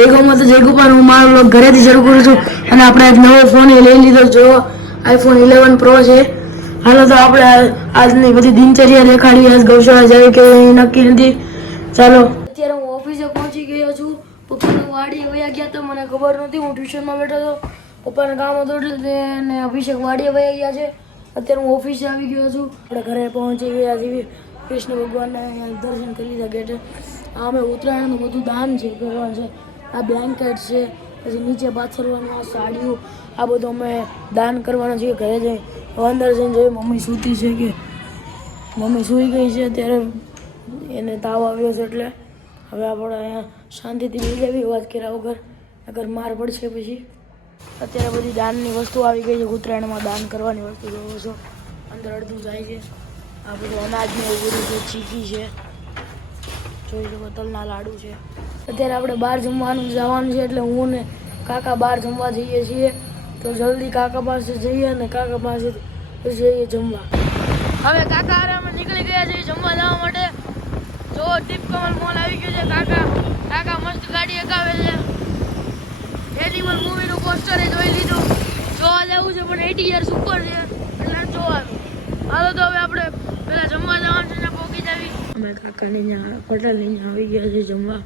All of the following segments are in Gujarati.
જયગોમાં તો જયગોપાલ હું મારો બ્લોગ ઘરેથી શરૂ કરું છું અને આપણે એક નવો ફોન લઈ લીધો જો આઈફોન 11 પ્રો છે. હાલો તો આપણે આજની બધી દિનચર્યા દેખાડીએ. આજ ગૌશાળા જાય કે નક્કી નથી. ચાલો અત્યારે હું ઓફિસે પહોંચી ગયો છું. પપ્પાને વાડીએ વયા ગયા તો મને ખબર નહોતી. હું ટ્યુશનમાં બેઠો હતો. પપ્પાને કામ હતું એટલે અને અભિષેક વાડીએ વયા ગયા છે. અત્યારે હું ઓફિસે આવી ગયો છું. આપણે ઘરે પહોંચી ગયા છીએ. કૃષ્ણ ભગવાનના દર્શન કરી લીધા ગેટે. અમે ઉત્તરાયણનું બધું દાન છે કરવાનું છે. આ બ્લેન્કેટ છે, પછી નીચે પાથરવાનું સાડીઓ, આ બધું અમે દાન કરવાનું છે. ઘરે જઈ અંદર જઈને જોઈએ મમ્મી સૂતી છે કે મમ્મી સૂઈ ગઈ છે. અત્યારે એને તાવ આવ્યો છે એટલે હવે આપણે અહીંયા શાંતિથી લઈ જવી વાત કર્યા વગર, અગર માર પડશે પછી. અત્યારે બધી દાનની વસ્તુ આવી ગઈ છે. ઉત્તરાયણમાં દાન કરવાની વસ્તુ જોવો છો. અંદર અડધું જાય છે. આ બધું અનાજને એવું બધું છે. ચીકી છે, જોઈ શકો તલના લાડુ છે. અત્યારે આપણે બહાર જવાનું છે એટલે હું ને કાકા બહાર જમવા જઈએ છીએ. તો જલ્દી કાકા પાસે જઈએ અને કાકા પાસે જઈએ જમવા. હવે કાકા હારે અમે નીકળી ગયા છીએ જમવા જવા માટે. જો દીપ કમલ મોલ આવી ગયો છે. કાકા મસ્ત ગાડી હકાવે છે. એનિમલ મૂવીનું પોસ્ટર જોઈ લીધું. જોવા જવું છે પણ 80 યર્સ ઉપર છે એટલે જોવાનું. હાલો તો હવે આપણે પેલા જમવા જવાનું છે ને પહોંચી જાવી. અમે કાકાને ત્યાં હોટલની ત્યાં આવી ગયા છે જમવા.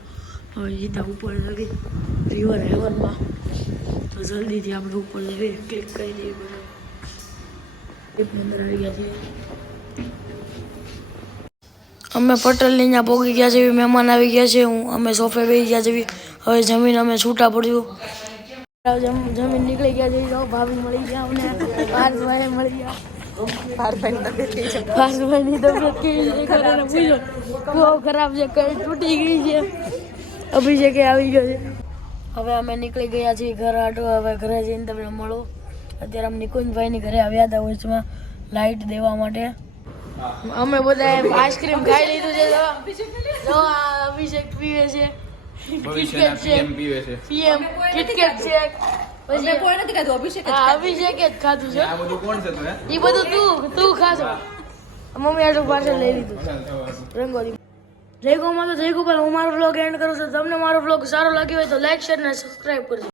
હવે સીધા ઉપર જવી રિવર હેવનમાં. તો જલ્દીથી આપણે ઉપર જઈએ, ક્લિક કરી દઈએ બધું. અંદર આવી ગયા છીએ. અમે પટેલની ત્યાં પહોંચી ગયા છીએ. મહેમાન આવી ગયા છે. અમે સોફે બેસી ગયા છીએ. હવે જમીન અમે છૂટા પડ્યું. જમીન નીકળી ગયા છે. ભાભી મળી ગયા અમને. પાર્થભાઈ મળી ગયા. પાર્થભાઈની તબિયત કેવી છે ખરાને પૂછો. બહુ ખરાબ છે, કઈ તૂટી ગઈ છે. અભિષેકે આવી ગયો છે. હવે અમે નીકળી ગયા છીએ ઘર આટો. હવે ઘરે જઈને તમને મળો. અત્યારે અમે નિકુંજભાઈની ઘરે આવ્યા હતા વચમાં લાઇટ દેવા માટે. અમે બધા આઈસ્ક્રીમ ખાઈ લીધું છે. જો આ અભિષેક પીવે છે. કિટકેટ છે, પીએમ કિટકેટ છે. પછી કોઈ નથી ખાધું, અભિષેક જ ખાધું છે. આ બધું કોણ છે તો એ બધું તું ખાશો. મમ્મી આટલું પાછળ લઈ લીધું રંગોળી. જય ગોમાં તો જય ગોપાલ. હું મારો વ્લોગ એન્ડ કરું છું. તમને મારો વ્લોગ સારો લાગ્યો હોય તો લાઈક, શેર અને સબસ્ક્રાઈબ કરજો.